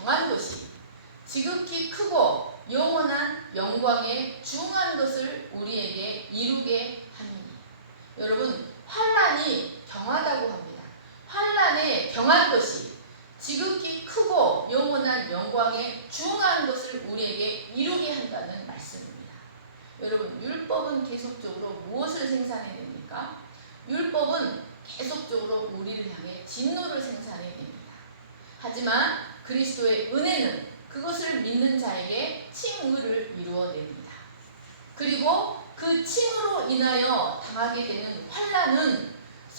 경한 것이 지극히 크고 영원한 영광에 중한 것을 우리에게 이루게 하니니. 여러분, 환난이 경하다고 합니다. 환난에 경한 것이 지극히 크고 영원한 영광에 중한 것을 우리에게 이루게 한다는 말씀입니다. 여러분, 율법은 계속적으로 무엇을 생산해냅니까? 율법은 계속적으로 우리를 향해 진노를 생산해냅니다. 하지만 그리스도의 은혜는 그것을 믿는 자에게 칭의를 이루어냅니다. 그리고 그 칭으로 인하여 당하게 되는 환난은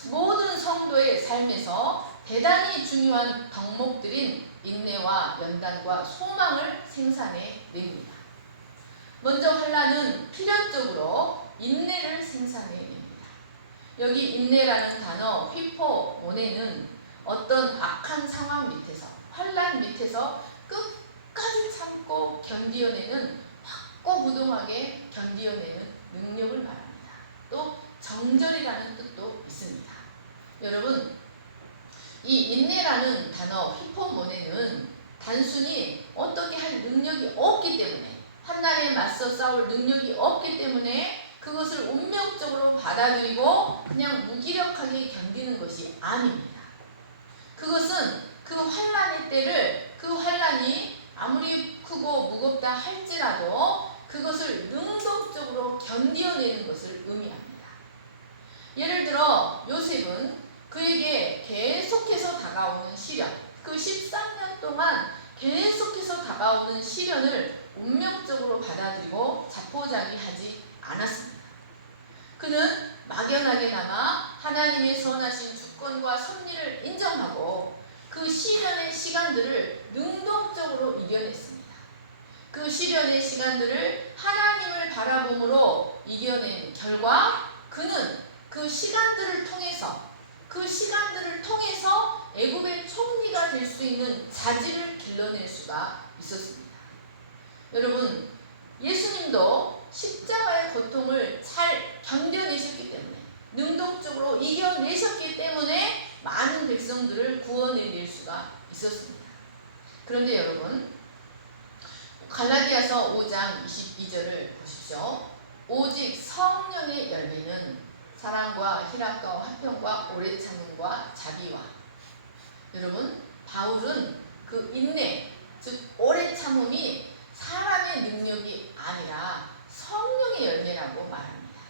모든 성도의 삶에서 대단히 중요한 덕목들인 인내와 연단과 소망을 생산해냅니다. 먼저 환난은 필연적으로 인내를 생산해냅니다. 여기 인내라는 단어 휘포모네는 어떤 악한 상황 밑에서, 환난 밑에서 끝까지 참고 견디어내는, 확고부동하게 견디어내는 능력을 말합니다. 또 정절이라는 뜻도 있습니다. 여러분, 이 인내라는 단어 휘포모네는 단순히 어떻게 할 능력이 없기 때문에, 환난에 맞서 싸울 능력이 없기 때문에 그것을 운명적으로 받아들이고 그냥 무기력하게 견디는 것이 아닙니다. 그것은 그 환난의 때를, 그 환난이 아무리 크고 무겁다 할지라도 그것을 능동적으로 견디어내는 것을 의미합니다. 예를 들어 요셉은 그에게 계속해서 다가오는 시련, 그 13년 동안 계속해서 다가오는 시련을 운명적으로 받아들이고 자포자기하지 않았습니다. 그는 막연하게나마 하나님의 선하신 주권과 섭리를 인정하고 그 시련의 시간들을 능동적으로 이겨냈습니다. 그 시련의 시간들을 하나님을 바라봄으로 이겨낸 결과 그는 그 시간들을 통해서 애굽의 총리가 될 수 있는 자질을 길러낼 수가 있었습니다. 여러분, 예수님도 십자가의 고통을 잘 견뎌내셨기 때문에, 능동적으로 이겨내셨기 때문에 많은 백성들을 구원해낼 수가 있었습니다. 그런데 여러분, 갈라디아서 5장 22절을 보십시오. 오직 성령의 열매는 사랑과 희락과 화평과 오래 참음과 자비와. 여러분, 바울은 그 인내, 즉 오래 참음이 사람의 능력이 아니라 성령의 열매라고 말합니다.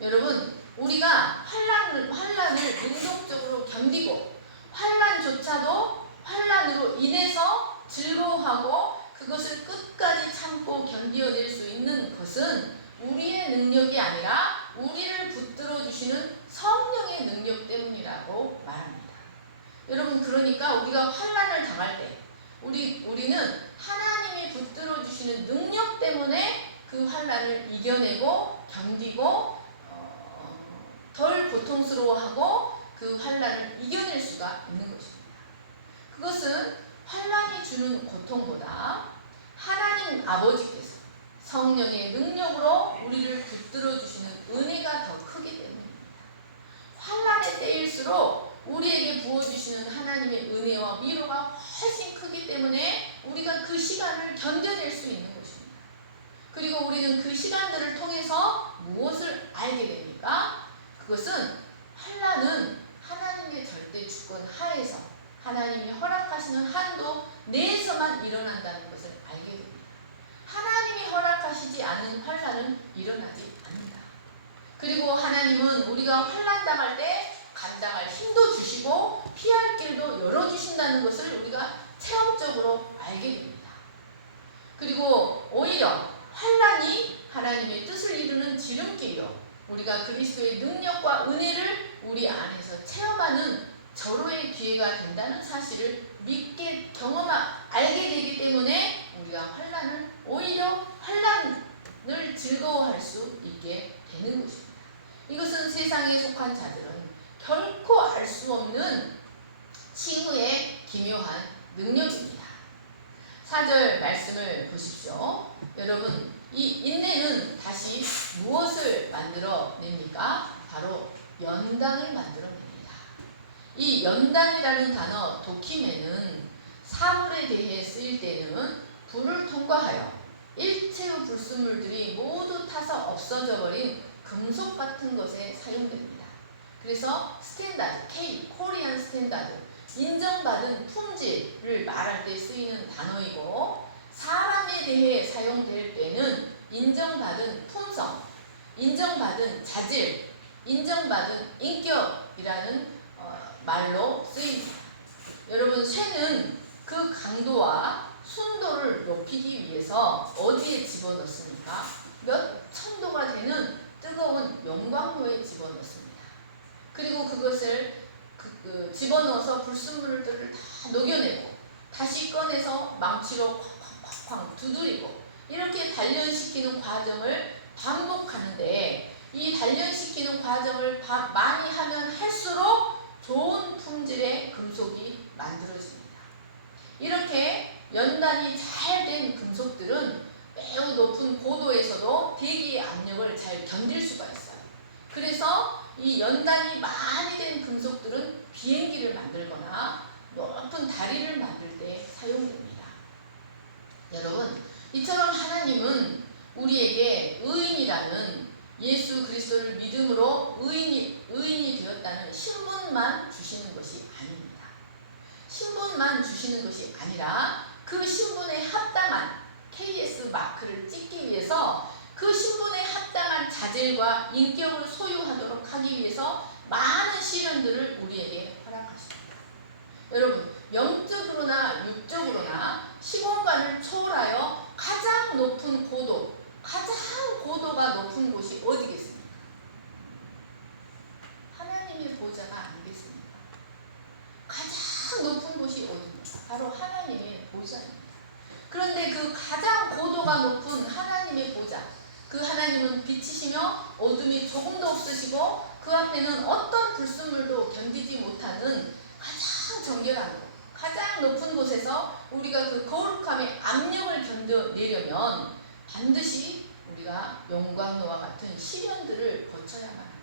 여러분, 우리가 환난을 능동적으로 견디고 환난조차도 환난으로 인해서 즐거워하고 그것을 끝까지 참고 견디어낼 수 있는 것은 우리의 능력이 아니라 우리를 붙들어 주시는 성령의 능력 때문이라고 말합니다. 여러분, 그러니까 우리가 환난을 당할 때 우리는 하나님이 붙들어 주시는 능력 때문에 그 환난을 이겨내고 견디고 덜 고통스러워하고 그 환난을 이겨낼 수가 있는 것입니다. 그것은 환난이 주는 고통보다 하나님 아버지께서 성령의 능력으로 우리를 붙들어 주시는 은혜가 더 크기 때문입니다. 환난의 때일수록 우리에게 부어주시는 하나님의 은혜와 위로가 훨씬 크기 때문에 우리가 그 시간을 견뎌낼 수 있는 것입니다. 그리고 우리는 그 시간들을 통해서 무엇을 알게 됩니까? 그것은 환난은 하나님의 절대 주권 하에서 하나님이 허락하시는 한도 내에서만 일어난다는 것을 알게 됩니다. 하나님이 허락하시지 않는 환난은 일어나지 않는다. 그리고 하나님은 우리가 환난 당할 때 감당할 힘도 주시고 피할 길도 열어주신다는 것을 우리가 체험적으로 알게 됩니다. 그리고 오히려 환난이 하나님의 뜻을 이루는 지름길이요, 우리가 그리스도의 능력과 은혜를 우리 안에서 체험하는 절호의 기회가 된다는 사실을 믿게 알게 되기 때문에 우리가 환난을, 오히려 환난을 즐거워할 수 있게 되는 것입니다. 이것은 세상에 속한 자들은 결코 알 수 없는 칭의의 기묘한 능력입니다. 4절 말씀을 보십시오. 여러분, 이 인내는 다시 무엇을 만들어냅니까? 바로 연단을 만들어냅니다. 이 연단이라는 단어 도키메는 사물에 대해 쓰여 쓰일 때는 불을 통과하여 일체의 불순물들이 모두 타서 없어져 버린 금속 같은 것에 사용됩니다. 그래서 스탠다드, K, 코리안 스탠다드, 인정받은 품질을 말할 때 쓰이는 단어이고, 사람에 대해 사용될 때는 인정받은 품성, 인정받은 자질, 인정받은 인격이라는 말로 쓰입니다. 여러분, 쇠는 그 강도와 순도를 높이기 위해서 어디에 집어넣습니까? 몇 천도가 되는 뜨거운 용광로에 집어넣습니다. 그리고 그것을 집어넣어서 불순물들을 다 녹여내고 다시 꺼내서 망치로 쾅쾅쾅쾅 두드리고 이렇게 단련시키는 과정을 반복하는데, 이 단련시키는 과정을 많이 하면 할수록 좋은 품질의 금속이 만들어집니다. 이렇게 연단이 잘 된 금속들은 매우 높은 고도에서도 대기의 압력을 잘 견딜 수가 있어요. 그래서 이 연단이 많이 된 금속들은 비행기를 만들거나 높은 다리를 만들 때 사용됩니다. 여러분, 이처럼 하나님은 우리에게 의인이라는, 예수 그리스도를 믿음으로 의인이 되었다는 신분만 주시는 것이 아닙니다. 신분만 주시는 것이 아니라 그 신분에 합당한 KS 마크를 찍기 위해서 그 신분에 합당한 자질과 인격을 소유하도록 하기 위해서 많은 시련들을 우리에게 허락하십니다. 여러분, 영적으로나 육적으로나 시공간을 초월하여 가장 높은 고도, 가장 고도가 높은 곳이 어디겠습니까? 하나님의 보좌가 아니겠습니까? 가장 높은 곳이 어디입니까? 바로 하나님의 보좌입니다. 그런데 그 가장 고도가 높은 하나님의 보좌, 그 하나님은 빛이시며 어둠이 조금도 없으시고 그 앞에는 어떤 불순물도 견디지 못하는 가장 정결한 곳, 가장 높은 곳에서 우리가 그 거룩함의 압력을 견뎌내려면 반드시 우리가 용광로와 같은 시련들을 거쳐야만 합니다.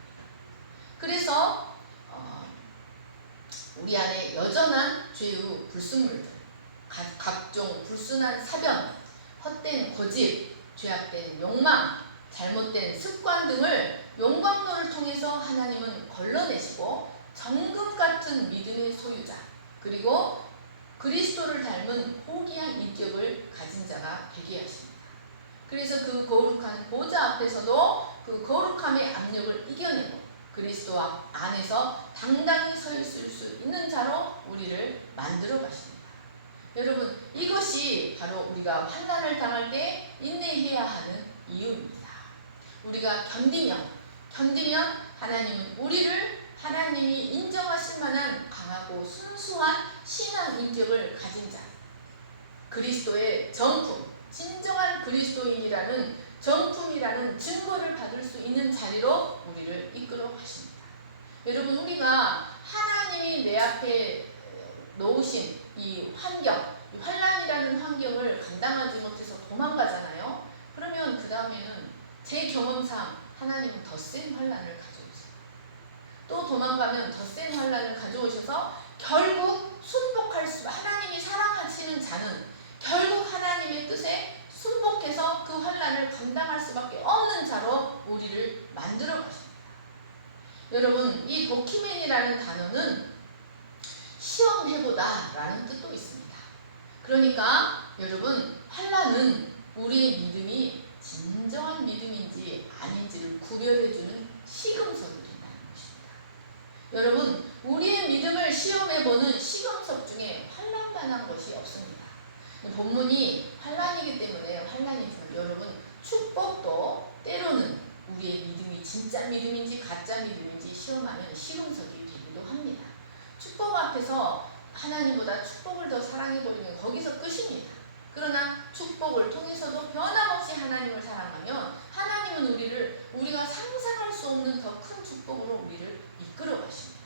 그래서 우리 안에 여전한 죄의 불순물들, 각종 불순한 사변, 헛된 고집, 죄악된 욕망, 잘못된 습관 등을 용광로를 통해서 하나님은 걸러내시고 정금 같은 믿음의 소유자, 그리고 그리스도를 닮은 호기한 인격을 가진 자가 되게 하십니다. 그래서 그 거룩한 보좌 앞에서도 그 거룩함의 압력을 이겨내고 그리스도 안에서 당당히 서 있을 수 있는 자로 우리를 만들어 가십니다. 여러분, 이것이 바로 우리가 환난을 당할 때 인내해야 하는 이유입니다. 우리가 견디면 하나님은 우리를 하나님이 인정하실 만한 강하고 순수한 신앙 인격을 가진 자, 그리스도의 정품, 진정한 그리스도인이라는 정품이라는 증거를 받을 수 있는 자리로 우리를 이끌어 가십니다. 여러분, 우리가 하나님이 내 앞에 놓으신 이 환경, 이 환난이라는 환경을 감당하지 못해서 도망가잖아요. 그러면 그 다음에는 제 경험상 하나님은 더 센 환난을 가져오세요. 또 도망가면 더 센 환난을 가져오셔서 결국 순복할 수, 하나님이 사랑하시는 자는 결국 하나님의 뜻에 순복해서 그 환난을 감당할 수밖에 없는 자로 우리를 만들어 가십니다. 여러분, 이 도키맨이라는 단어는 시험해보다 라는 뜻도 있습니다. 그러니까 여러분, 환난은 우리의 믿음이 진정한 믿음인지 아닌지를 구별해주는 시금석이 된다는 것입니다. 여러분, 우리의 믿음을 시험해보는 시금석 중에 환난만한 것이 없습니다. 본문이 환난이기 때문에 환난이지만 여러분, 축복도 때로는 우리의 믿음이 진짜 믿음인지 가짜 믿음인지 시험하는 시금석이 되기도 합니다. 축복 앞에서 하나님보다 축복을 더 사랑해버리면 거기서 끝입니다. 그러나 축복을 통해서도 변함없이 하나님을 사랑하면 하나님은 우리가 상상할 수 없는 더 큰 축복으로 우리를 이끌어 가십니다.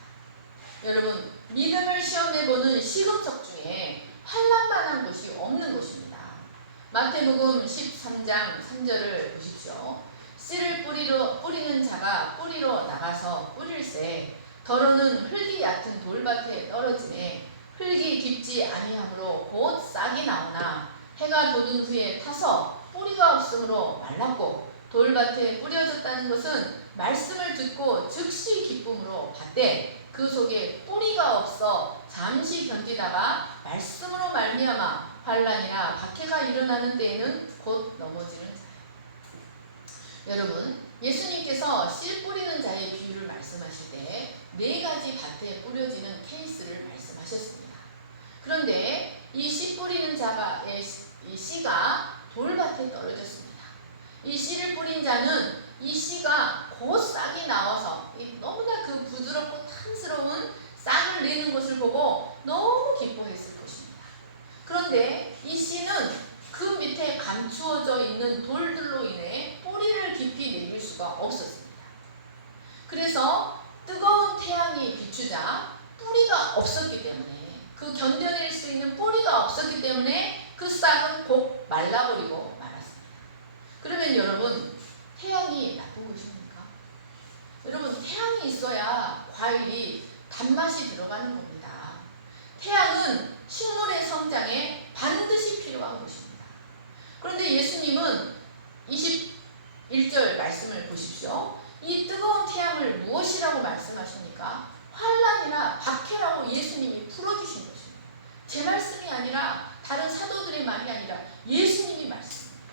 여러분, 믿음을 시험해보는 시금석 중에 환난만한 것이 없는 것입니다. 마태복음 13장 3절을 보십시오. 씨를 뿌리는 자가 뿌리로 나가서 뿌릴새 더러는 흙이 얕은 돌밭에 떨어지매 흙이 깊지 아니하므로 곧 싹이 싹이 나오나 해가 돋은 후에 타서 뿌리가 없으므로 말랐고 돌밭에 뿌려졌다는 것은 말씀을 듣고 즉시 기쁨으로 받되 그 속에 뿌리가 없어 잠시 견디다가 말씀으로 말미암아 환난이나 박해가 일어나는 때에는 곧 넘어지는 자예요. 여러분, 예수님께서 씨 뿌리는 자의 비유를 말씀하실 때 4가지 밭에 뿌려지는 케이스를 말씀하셨습니다. 그런데 이 씨 뿌리는 자의 이 씨가 돌밭에 떨어졌습니다. 이 씨를 뿌린 자는 이 씨가 곧 싹이 나와서 너무나 그 부드럽고 탐스러운 싹을 내는 것을 보고 너무 기뻐했을 것입니다. 그런데 이 씨는 그 밑에 감추어져 있는 돌들로 인해 뿌리를 깊이 내릴 수가 없었습니다. 그래서 뜨거운 태양이 비추자 뿌리가 없었기 때문에 그 견뎌낼 수 있는 뿌리가 없었기 때문에 그 싹은 곧 말라버리고 말았습니다. 그러면 여러분, 태양이 나쁜 것입니까? 여러분, 태양이 있어야 과일이 단맛이 들어가는 겁니다. 태양은 식물의 성장에 반드시 필요한 것입니다. 그런데 예수님은 21절 말씀을 보십시오. 이 뜨거운 태양을 무엇이라고 말씀하십니까? 환난이나 박해라고 예수님이 풀어주신 것입니다. 제 말씀이 아니라 다른 사도들의 말이 아니라 예수님이 말씀입니다.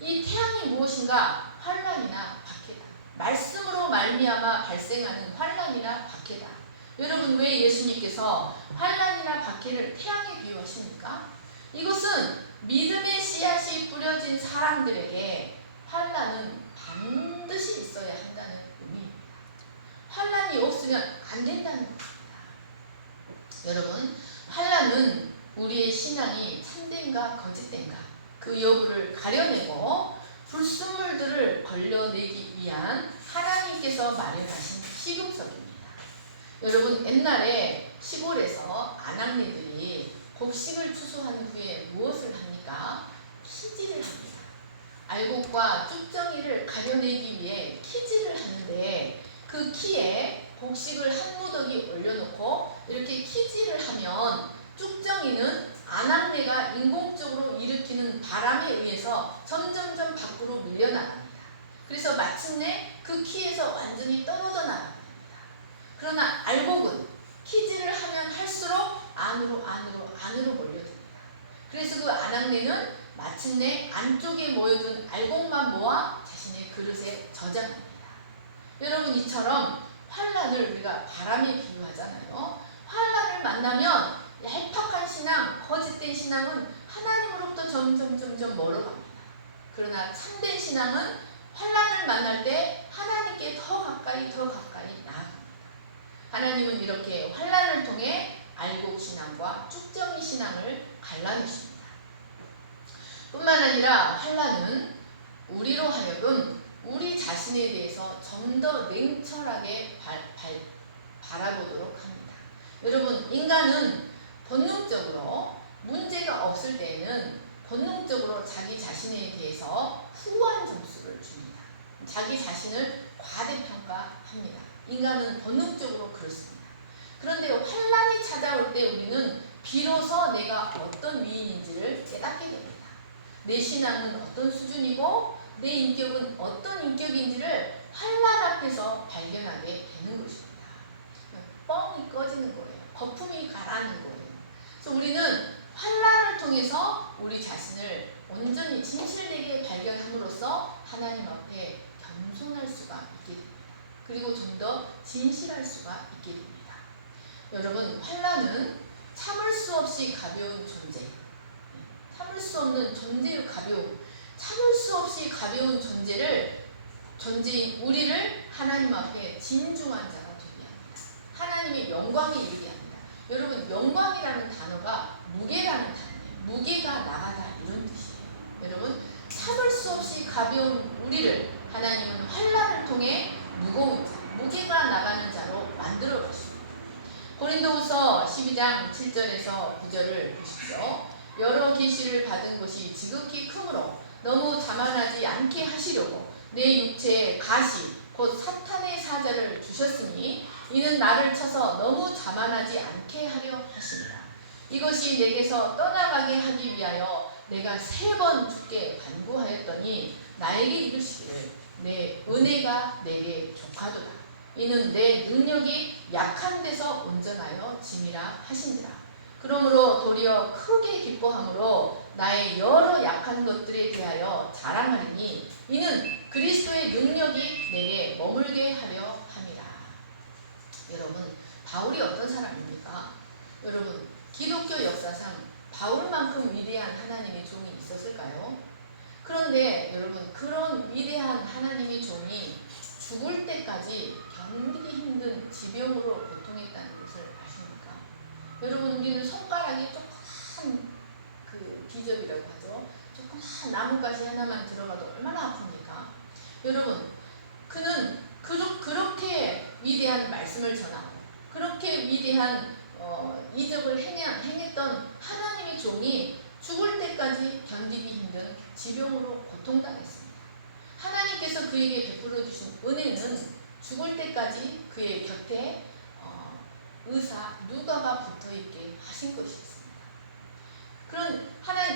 이 태양이 무엇인가? 환난이나 박해다. 말씀으로 말미암아 발생하는 환난이나 박해다. 여러분, 왜 예수님께서 환난이나 박해를 태양에 비유하십니까? 이것은 믿음의 씨앗이 뿌려진 사람들에게 환난은 반드시 있어야 한다는 의미입니다. 환난이 없으면 안 된다는 겁니다. 여러분, 환난은 우리의 신앙이 참된가 거짓된가 그 여부를 가려내고 불순물들을 걸러내기 위한 하나님께서 마련하신 시금석입니다. 여러분, 옛날에 시골에서 아낙네들이 곡식을 추수한 후에 무엇을 합니까? 키질을 합니다. 알곡과 쭉정이를 가려내기 위해 키질을 하는데 그 키에 곡식을 한 무더기 올려놓고 이렇게 키질을 하면 쭉정이는 아낙네가 인공적으로 일으키는 바람에 의해서 점점점 밖으로 밀려나갑니다. 그래서 마침내 그 키에서 완전히 떨어져 나갑니다. 그러나 알곡은 키질을 하면 할수록 안으로 몰려듭니다. 그래서 그 아낙네는 마침내 안쪽에 모여든 알곡만 모아 자신의 그릇에 저장합니다. 여러분, 이처럼 환난을 우리가 바람에 비유하잖아요. 환난을 만나면 얄팍한 신앙, 거짓된 신앙은 하나님으로부터 점점 멀어갑니다. 그러나 참된 신앙은 환난을 만날 때 하나님께 더 가까이 나아갑니다. 하나님은 이렇게 환난을 통해 알곡 신앙과 쭉정이 신앙을 갈라내십니다. 뿐만 아니라 환난은 우리로 하여금 우리 자신에 대해서 좀 더 냉철하게 바라보도록 합니다. 여러분, 인간은 본능적으로 문제가 없을 때에는 본능적으로 자기 자신에 대해서 후한 점수를 줍니다. 자기 자신을 과대평가합니다. 인간은 본능적으로 그렇습니다. 그런데 환난이 찾아올 때 우리는 비로소 내가 어떤 위인인지를 깨닫게 됩니다. 내 신앙은 어떤 수준이고 내 인격은 어떤 인격인지를 환난 앞에서 발견하게 되는 것입니다. 뻥이 꺼지는 거예요. 거품이 가라앉는 거예요. 그래서 우리는 환난을 통해서 우리 자신을 온전히 진실되게 발견함으로써 하나님 앞에 겸손할 수가 있게 됩니다. 그리고 좀 더 진실할 수가 있게 됩니다. 여러분, 환난은 참을 수 없이 가벼운 존재, 참을 수 없는 존재의 가벼움, 참을 수 없이 가벼운 존재인 우리를 하나님 앞에 진중한 자가 되게 합니다. 하나님의 영광에 이르게 합니다. 여러분, 영광이라는 단어가 무게라는 단어예요. 무게가 나가다 이런 뜻이에요. 여러분, 참을 수 없이 가벼운 우리를 하나님은 환난을 통해 무거운 자, 무게가 나가는 자로 만들어 가십니다. 고린도후서 12장 7절에서 9절을 보십시오. 여러 계시를 받은 것이 지극히 크므로 너무 자만하지 않게 하시려고 내 육체에 가시 곧 사탄의 사자를 주셨으니 이는 나를 쳐서 너무 자만하지 않게 하려 하심이라. 이것이 내게서 떠나가게 하기 위하여 내가 3번 주께 간구하였더니 나에게 이르시기를 내 은혜가 내게 족하도다. 이는 내 능력이 약한 데서 온전하여 짐이라 하신지라. 그러므로 도리어 크게 기뻐함으로 나의 여러 약한 것들에 대하여 자랑하리니 이는 그리스도의 능력이 내게 머물게 하려 함이라. 여러분, 바울이 어떤 사람입니까? 여러분, 기독교 역사상 바울만큼 위대한 하나님의 종이 있었을까요? 그런데 여러분, 그런 위대한 하나님의 종이 죽을 때까지 견디기 힘든 지병으로 고통했다는 것을 아십니까? 여러분, 우리는 손가락이 조그만 그 비접이라고 하죠. 조그만 나뭇가지 하나만 들어가도 얼마나 아픕니까? 여러분, 그는 그렇게 위대한 말씀을 전하고 그렇게 위대한 이적을 행했던 하나님의 종이 죽을 때까지 견디기 힘든 지병으로 고통당했습니다. 하나님께서 그에게 베풀어 주신 은혜는 죽을 때까지 그의 곁에 의사 누가가 붙어있게 하신 것이었습니다.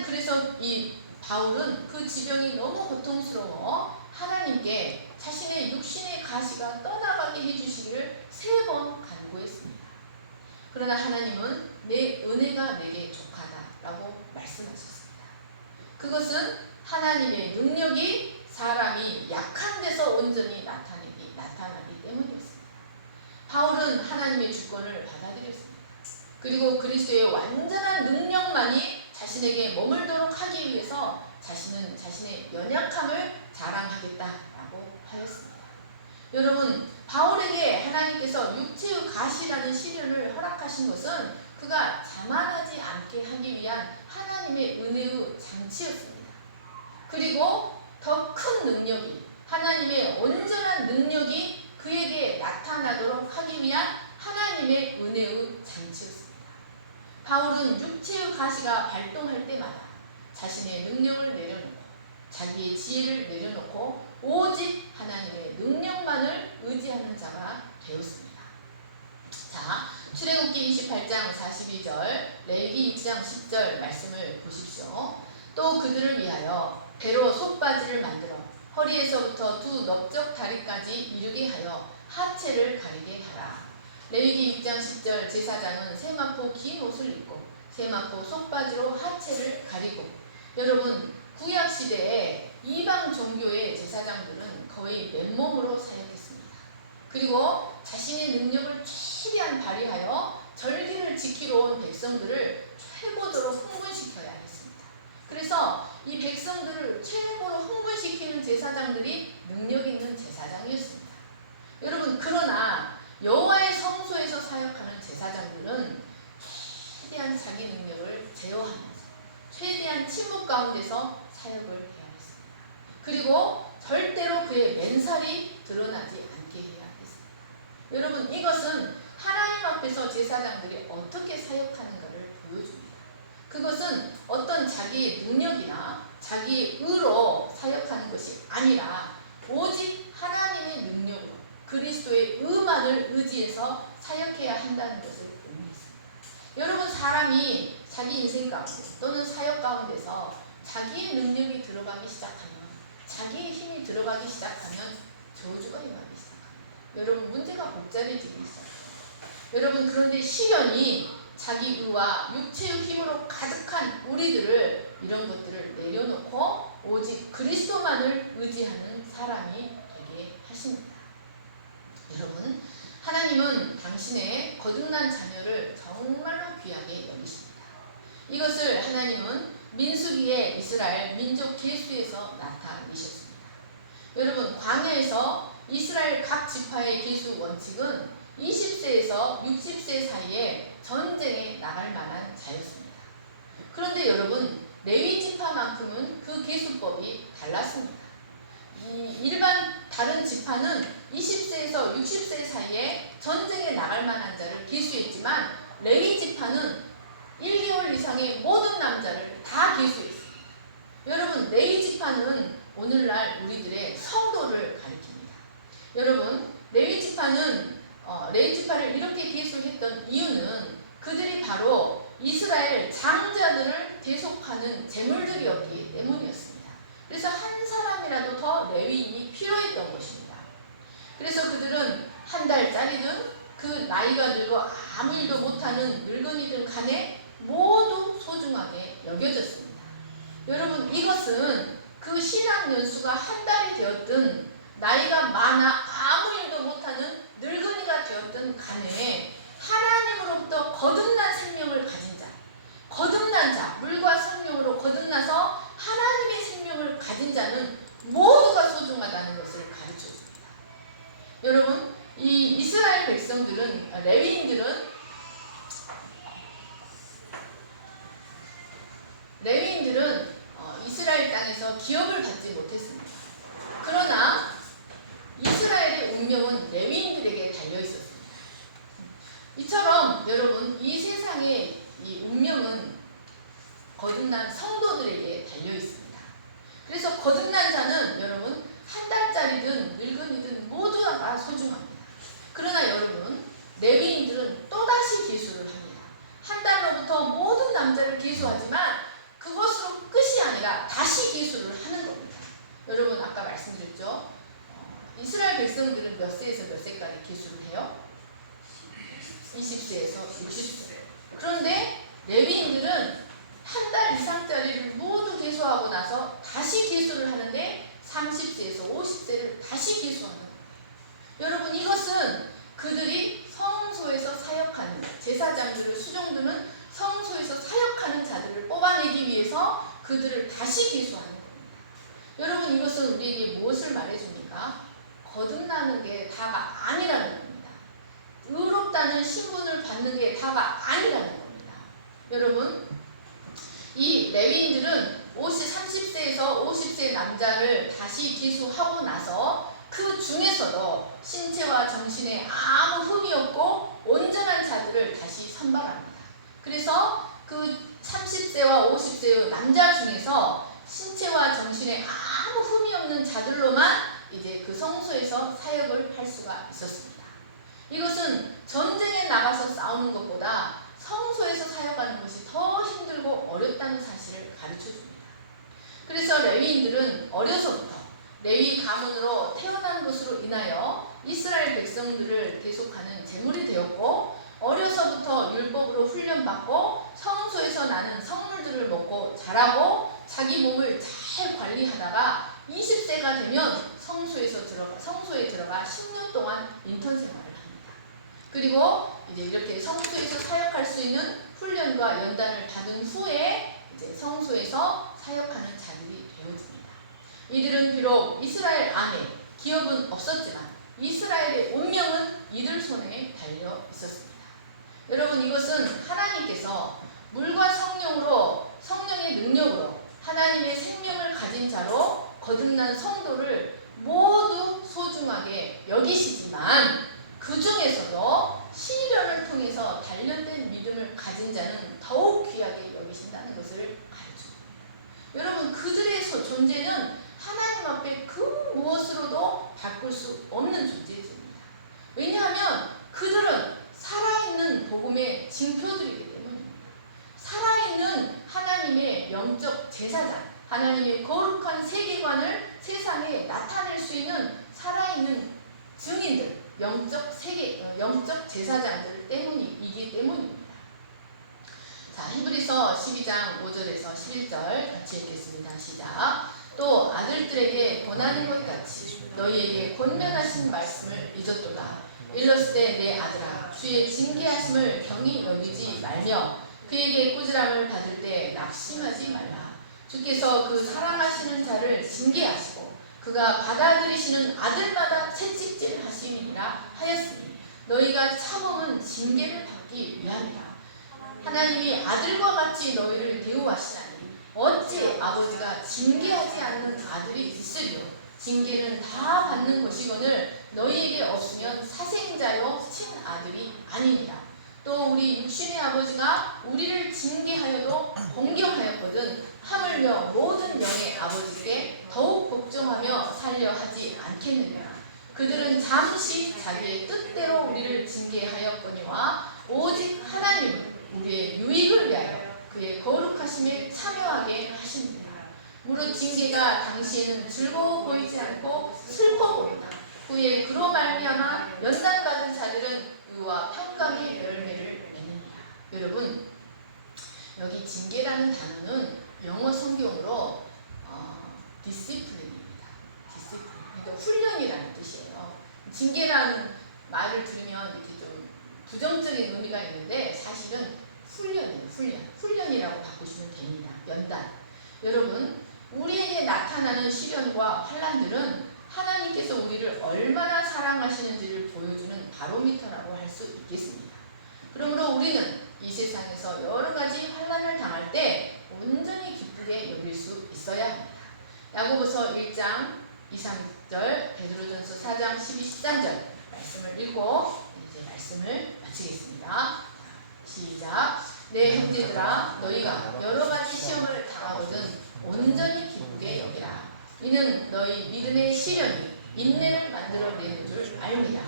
그래서 이 바울은 그 지병이 너무 고통스러워 하나님께 자신의 육신의 가시가 떠나가게 해주시기를 3번 간구했습니다. 그러나 하나님은 내 은혜가 내게 족하다라고 말씀하셨습니다. 그것은 하나님의 능력이 사람이 약한 데서 온전히 나타나기 때문이었습니다. 바울은 하나님의 주권을 받아들였습니다. 그리고 그리스도의 완전한 능력만이 자신에게 머물도록 하기 위해서 자신은 자신의 연약함을 자랑하겠다라고 하였습니다. 여러분, 바울에게 하나님께서 육체의 가시라는 시련을 허락하신 것은 그가 자만하지 않게 하기 위한 하나님의 은혜의 장치였습니다. 그리고 더 큰 능력이, 하나님의 온전한 능력이 그에게 나타나도록 하기 위한 하나님의 은혜의 장치였습니다. 바울은 육체의 가시가 발동할 때마다 자신의 능력을 내려놓고 자기의 지혜를 내려놓고 오직 하나님의 능력만을 의지하는 자가 되었습니다. 자, 출애굽기 28장 42절, 레위기 6장 10절 말씀을 보십시오. 또 그들을 위하여 배로 속바지를 만들어 허리에서부터 두 넓적 다리까지 이르게 하여 하체를 가리게 하라. 레위기 6장 10절, 제사장은 세마포 긴 옷을 입고 세마포 속바지로 하체를 가리고. 여러분, 구약시대에 이방 종교의 제사장들은 거의 맨몸으로 사역했습니다. 그리고 자신의 능력을 최대한 발휘하여 절기를 지키러 온 백성들을 최고도로 흥분시켜야 했습니다. 그래서 이 백성들을 최고로 흥분시키는 제사장들이 능력 있는 제사장이었습니다. 여러분, 그러나 여호와의 성소에서 사역하는 제사장들은 최대한 자기 능력을 제어하면서 최대한 침묵 가운데서 사역을 해야 했습니다. 그리고 절대로 그의 맨살이 드러나지 않게 해야 했습니다. 여러분, 이것은 하나님 앞에서 제사장들이 어떻게 사역하는가를 보여줍니다. 그것은 어떤 자기의 능력이나 자기의 의로 사역하는 것이 아니라 오직 하나님의 능력으로 그리스도의 의만을 의지해서 사역해야 한다는 것을 의미했습니다. 여러분, 사람이 자기 인생 가운데 또는 사역 가운데서 자기의 능력이 들어가기 시작하면, 자기의 힘이 들어가기 시작하면 저주가 임하기 시작합니다. 여러분, 문제가 복잡해지기 시작합니다. 여러분, 그런데 시련이 자기 의와 육체의 힘으로 가득한 우리들을, 이런 것들을 내려놓고 오직 그리스도만을 의지하는 사람이 되게 하십니다. 여러분, 하나님은 당신의 거듭난 자녀를 정말로 귀하게 여기십니다. 이것을 하나님은 민수기의 이스라엘 민족 계수에서 나타내셨습니다. 여러분, 광야에서 이스라엘 각 지파의 계수 원칙은 20세에서 60세 사이에 전쟁에 나갈 만한 자였습니다. 그런데 여러분, 레위 지파만큼은 그 계수법이 달랐습니다. 일반 다른 지파는 20세에서 60세 사이에 전쟁에 나갈 만한 자를 계수했지만 레위 지파는 1개월 이상의 모든 남자를 다 계수했습니다. 여러분, 레위 지파는 오늘날 우리들의 성도를 가리킵니다. 여러분, 레위 지파를 이렇게 계수했던 이유는 그들이 바로 이스라엘 장자들을 대속하는 제물들이었기 때문이었습니다. 그래서 한 사람이라도 더 레위인이 필요했던 것입니다. 그래서 그들은 한 달짜리든 그 나이가 늙어 아무 일도 못하는 늙은이든 간에 모두 소중하게 여겨졌습니다. 여러분, 이것은 그 신앙 연수가 한 달이 되었든 나이가 많아 아무 일도 못하는 늙은이가 되었든 간에 하나님으로부터 거듭난 생명을 가진 자, 거듭난 자, 물과 성령으로 거듭나서 하나님의 생명을 가진 자는 모두가 소중하다는 것을 가르쳐 줍니다. 여러분, 이 이스라엘 백성들은, 레위인들은 이스라엘 땅에서 기업을 받지 못했습니다. 그러나 이스라엘의 운명은 레위인들에게 달려 있었습니다. 이처럼 여러분, 이 세상의 이 운명은 거듭난 성도들에게 달려 있습니다. 그래서 거듭난 자는 여러분 한 달짜리든 늙은이든 모두가 소중합니다. 그러나 여러분, 레위인들은 또다시 계수를 합니다. 한 달로부터 모든 남자를 계수하지만 그것으로 끝이 아니라 다시 계수를 하는 겁니다. 여러분, 아까 말씀드렸죠? 이스라엘 백성들은 몇 세에서 몇 세까지 계수를 해요? 20세에서 60세. 그런데 레위인들은 한 달 이상짜리를 모두 계수하고 나서 다시 계수를 하는데 30세에서 50세를 다시 계수하는 거예요. 여러분, 이것은 그들이 성소에서 사역하는 제사장들을 수종드는 성소에서 사역하는 자들을 뽑아내기 위해서 그들을 다시 계수하는 겁니다. 여러분, 이것은 우리에게 무엇을 말해줍니까? 거듭나는 게 다가 아니라는 겁니다. 의롭다는 신분을 받는 게 다가 아니라는 겁니다. 여러분, 이 레위인들은 30세에서 50세 남자를 다시 계수하고 나서 그 중에서도 신체와 정신에 아무 흠이 없고 온전한 자들을 다시 선발합니다. 그래서 그 30세와 50세의 남자 중에서 신체와 정신에 아무 흠이 없는 자들로만 이제 그 성소에서 사역을 할 수가 있었습니다. 이것은 전쟁에 나가서 싸우는 것보다 성소에서 사역하는 것이 더 힘들고 어렵다는 사실을 가르쳐 줍니다. 그래서 레위인들은 어려서부터 레위 가문으로 태어난 것으로 인하여 이스라엘 백성들을 대속하는 제물이 되었고, 어려서부터 율법으로 훈련받고 성소에서 나는 성물들을 먹고 자라고 자기 몸을 잘 관리하다가 20세가 되면 성소에 들어가 10년 동안 인턴 생활을 합니다. 그리고 이제 이렇게 성소에서 사역할 수 있는 훈련과 연단을 받은 후에 이제 성소에서 사역하는 자들이 되어집니다. 이들은 비록 이스라엘 안에 기업은 없었지만 이스라엘의 운명은 이들 손에 달려 있었습니다. 여러분, 이것은 하나님께서 물과 성령의 능력으로 하나님의 생명을 가진 자로 거듭난 성도를 모두 소중하게 여기시지만 그 중에서도 시련을 통해서 단련된 믿음을 가진 자는 더욱 귀하게 여기신다는 것을 가르쳐줍니다. 여러분, 그들의 존재는 하나님 앞에 그 무엇으로도 바꿀 수 없는 존재입니다. 왜냐하면 그들은 살아있는 복음의 징표들이기 때문입니다. 살아있는 하나님의 영적 제사장, 하나님의 거룩한 세계관을 세상에 나타낼 수 있는 살아있는 증인들, 영적 제사장들 때문이기 때문입니다. 자, 히브리서 12장 5절에서 11절 같이 읽겠습니다. 시작. 또 아들들에게 권하는 것 같이 너희에게 권면하신 말씀을 잊었도다. 일렀을 때 내 아들아, 주의 징계하심을 경히 여기지 말며 그에게 꾸지람을 받을 때 낙심하지 말라. 주께서 그 사랑하시는 자를 징계하시고 그가 받아들이시는 아들마다 채찍질 하심이라 하였으니 너희가 참음은 징계를 받기 위함이라. 하나님이 아들과 같이 너희를 대우하시나니 어찌 아버지가 징계하지 않는 아들이 있으리요. 징계는 다 받는 것이거늘 너희에게 없으면 사생자요 친아들이 아니니라. 또 우리 육신의 아버지가 우리를 징계하여도 공경하였거든 하물며 모든 영의 아버지께 더욱 걱정하며 살려 하지 않겠느냐. 그들은 잠시 자기의 뜻대로 우리를 징계하였거니와 오직 하나님은 우리의 유익을 위하여 그의 거룩하심에 참여하게 하십니다. 무릇 징계가 당시에는 즐거워 보이지 않고 슬퍼 보이나 후에 그로 말미암아 연단받은 자들은 의와 평강의 열매를 맺느니라. 여러분, 여기 징계라는 단어는 영어 성경으로 discipline입니다. discipline, 그러니까 훈련이라는 뜻이에요. 징계라는 말을 들으면 이렇게 좀 부정적인 의미가 있는데 사실은 훈련이에요. 훈련이라고 바꾸시면 됩니다. 연단. 여러분, 우리에게 나타나는 시련과 환난들은 하나님께서 우리를 얼마나 사랑하시는지를 보여주는 바로미터라고 할 수 있겠습니다. 그러므로 우리는 이 세상에서 여러 가지 환난을 당할 때 온전히 기쁘게 여길 수 있어야 합니다. 야고보서 1장 2, 3절, 베드로전서 4장 12, 13절 말씀을 읽고 이제 말씀을 마치겠습니다. 시작. 내 형제들아, 너희가 여러 가지 시험을 당하거든 온전히 기쁘게 여기라. 이는 너희 믿음의 시련이 인내를 만들어내는 줄 알미라.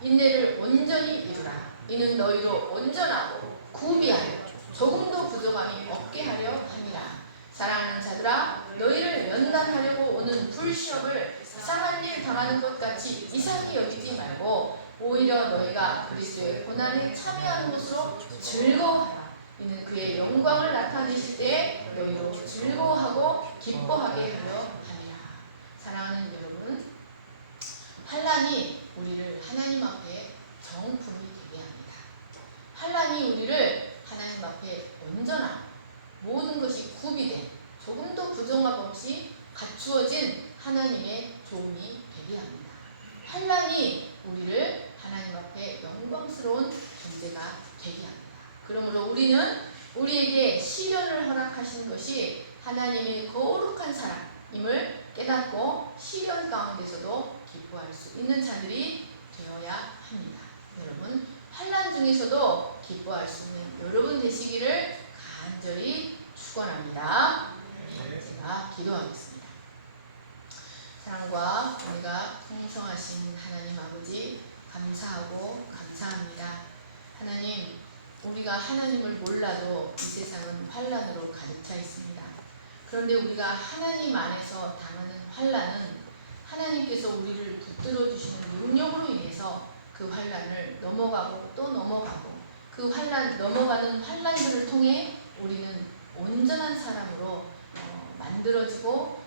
인내를 온전히 이루라. 이는 너희로 온전하고 구비하여 조금도 부족함이 없게 하려 함이라. 사랑하는 자들아, 너희를 연단하려고 오는 불시험을 이상한 일 당하는 것 같이 이상히 여기지 말고 오히려 너희가 그리스도의 고난에 참여하는 것으로 즐거워하라. 이는 그의 영광을 나타내실 때에 너희로 즐거워하고 기뻐하게 하려 함이라. 사랑하는 여러분, 환난이 우리를 하나님 앞에 정품이 되게 합니다. 환난이 우리를 하나님 앞에 온전한 모든 것이 구비된 조금도 부정함 없이 갖추어진 하나님의 종이 되게 합니다. 환난이 우리를 하나님 앞에 영광스러운 존재가 되게 합니다. 그러므로 우리는 우리에게 시련을 허락하신 것이 하나님의 거룩한 사랑임을 깨닫고 시련 가운데서도 기뻐할 수 있는 자들이 되어야 합니다. 여러분, 환난 중에서도 기뻐할 수 있는 여러분 되시기를 간절히 축원합니다. 제가 기도하겠습니다. 사랑과 은혜가 풍성하신 하나님 아버지, 감사하고 감사합니다. 하나님, 우리가 하나님을 몰라도 이 세상은 환난으로 가득 차 있습니다. 그런데 우리가 하나님 안에서 당하는 환난은 하나님께서 우리를 붙들어 주시는 능력으로 인해서 그 환난을 넘어가고 또 넘어가고 그 환난 넘어가는 환난들을 통해 우리는 온전한 사람으로 만들어지고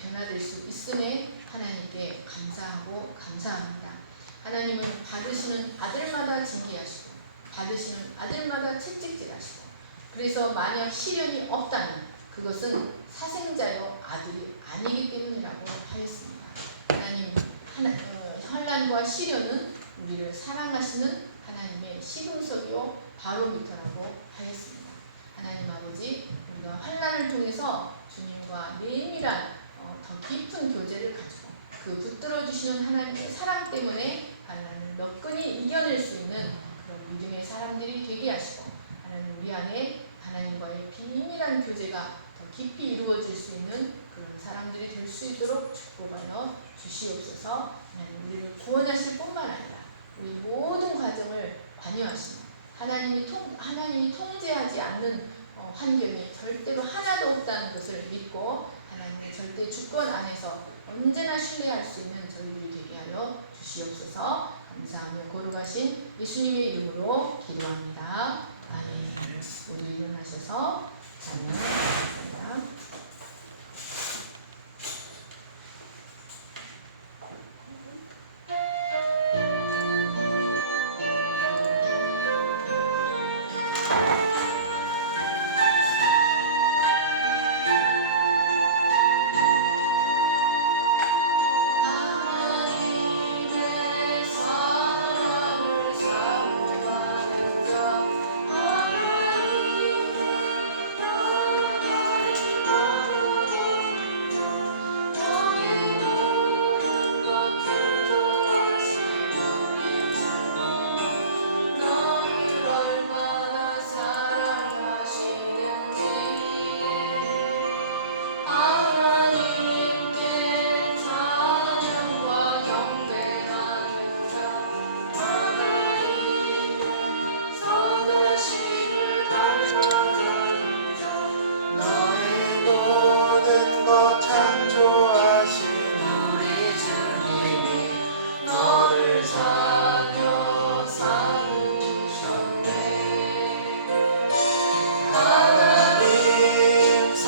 변화될 수 있음에 하나님께 감사하고 감사합니다. 하나님은 받으시는 아들마다 징계하시고 받으시는 아들마다 채찍질하시고 그래서 만약 시련이 없다면 그것은 사생자여 아들이 아니기 때문이라고 하였습니다. 하나님, 환난과 시련은 우리를 사랑하시는 하나님의 시금석이요 바로미터라고 하였습니다. 하나님 아버지, 우리가 환난을 통해서 주님과 내밀한 더 깊은 교제를 가지고 그 붙들어 주시는 하나님의 사랑 때문에 환난을 너끈히 이겨낼 수 있는 그런 믿음의 사람들이 되게 하시고 하나님 우리 안에 하나님과의 비밀한 교제가 더 깊이 이루어질 수 있는 그런 사람들이 될 수 있도록 축복하여 주시옵소서. 하나님 우리를 구원하실 뿐만 아니라 우리 모든 과정을 관여하시며 하나님이 통제하지 않는 환경이 절대로 하나도 없다는 것을 믿고 하나님의 절대 주권 안에서 언제나 신뢰할 수 있는 저희들이 되게 하여 주시옵소서. 감사하며 거룩하신 예수님의 이름으로 기도합니다. 아멘. 모두 일어나셔서 찬양하겠습니다.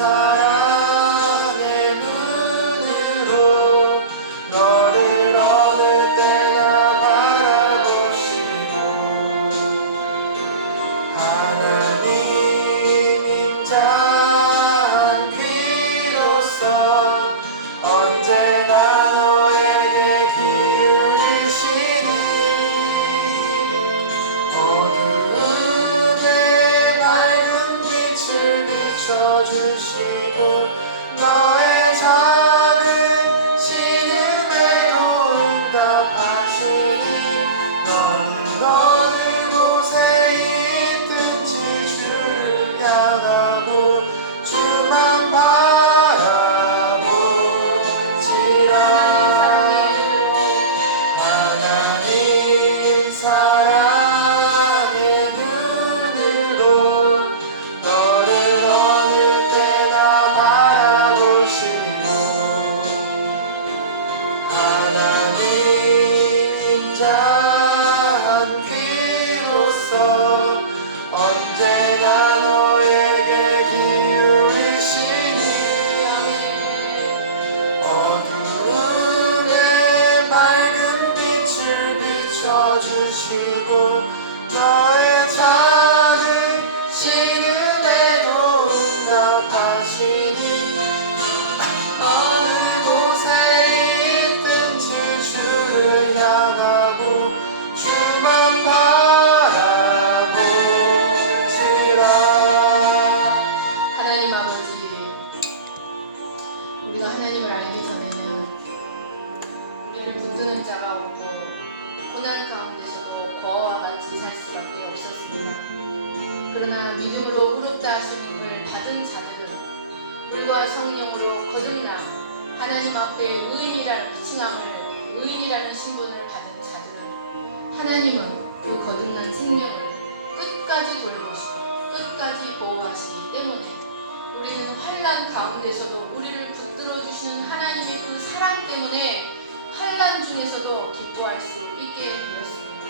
사랑의 눈으로 너를 어느 때나 바라보시고 하나님 인자한 귀로서 언제나 너에게 기울이시니 어두움에 밝은 빛을 비춰주시고 너의 작은 신음에도 응답하시니 너는 어느 곳에 있든지 주를 향하고 주만 바라보지라. 하나님 사랑의 눈으로 너를 어느 때나 바라보시고 하나님 인자한 귀로서 언제나 너에게 기울이시니 어두움에 밝은 빛을 비춰주시고 너의 작은 신음에도 응답하시니 어느 곳에 있든지 주를 향하고 주만 바라보지라. 하나님 아버지, 우리가 하나님을 알기 전에는 우리를 붙드는 자가 없고 고난 가운데서도 거와 같이 살 수밖에 없었습니다. 그러나 믿음으로 의롭다 하심을 받은 자들은 물과 성령으로 거듭나 하나님 앞에 의인이라는 신분을 받은 자들은 하나님은 그 거듭난 생명을 끝까지 돌보시고 끝까지 보호하시기 때문에 우리는 환난 가운데서도 우리를 붙들어 주시는 하나님의 그 사랑 때문에 환난 중에서도 기뻐할 수 있게 되었습니다.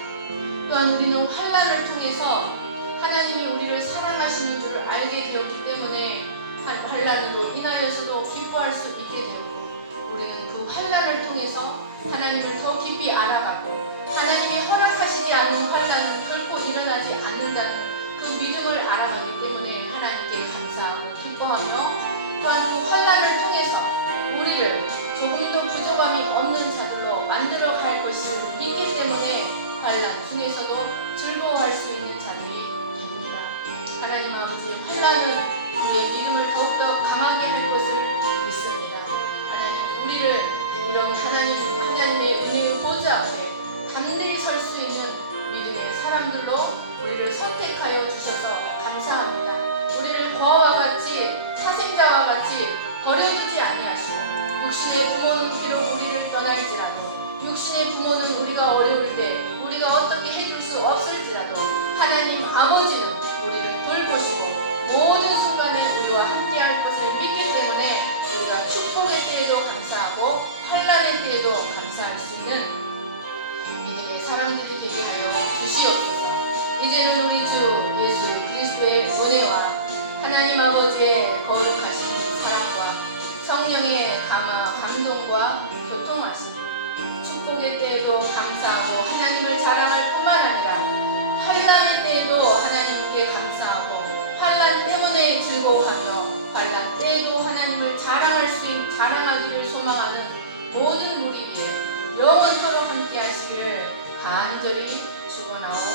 또한 우리는 환난을 통해서 하나님이 우리를 사랑하시는 줄을 알게 되었기 때문에 환난으로 인하여서도 기뻐할 수 있게 되었고 우리는 그 환난을 통해서 하나님을 더 깊이 알아가고 하나님이 허락하시지 않는 환난은 결코 일어나지 않는다는 그 믿음을 알아가기 때문에 하나님께 감사하고 기뻐하며 또한 그 환난을 통해서 우리를 조금도 부족함이 없는 자들로 만들어 갈 것을 믿기 때문에 환난 중에서도 즐거워할 수 있는 자들이 됩니다. 하나님 아버지, 환난은 우리의 믿음을 더욱더 강하게 할 것을 믿습니다. 하나님, 우리를 이런 하나님의 은혜의 보좌 앞에 담대히 설 수 있는 믿음의 사람들로 우리를 선택하여 주셔서 감사합니다. 우리를 거와 같이 사생자와 같이 버려두지 아니하시고 육신의 부모는 비록 우리를 떠날지라도 육신의 부모는 우리가 어려울 때 우리가 어떻게 해줄 수 없을지라도 하나님 아버지는 우리를 돌보시고 모든 순간에 우리와 함께할 것을 믿기 때문에 우리가 축복의 때에도 감사하고 환난의 때에도 감사할 수 있는 믿음의 사람들이 되게 하여 주시옵소서. 이제는 우리 주 예수 그리스도의 은혜와 하나님 아버지의 거룩하신 사랑과 성령의 감동과 교통하심 축복의 때에도 감사하고 하나님을 자랑할 뿐만 아니라 환난의 때에도 하나님께 감사하고 환난 때문에 즐거워하며 환난 때에도 하나님을 자랑하기를 소망하는 모든 무리 위에 영원토록 함께 하시기를 간절히 축원하옵나이다.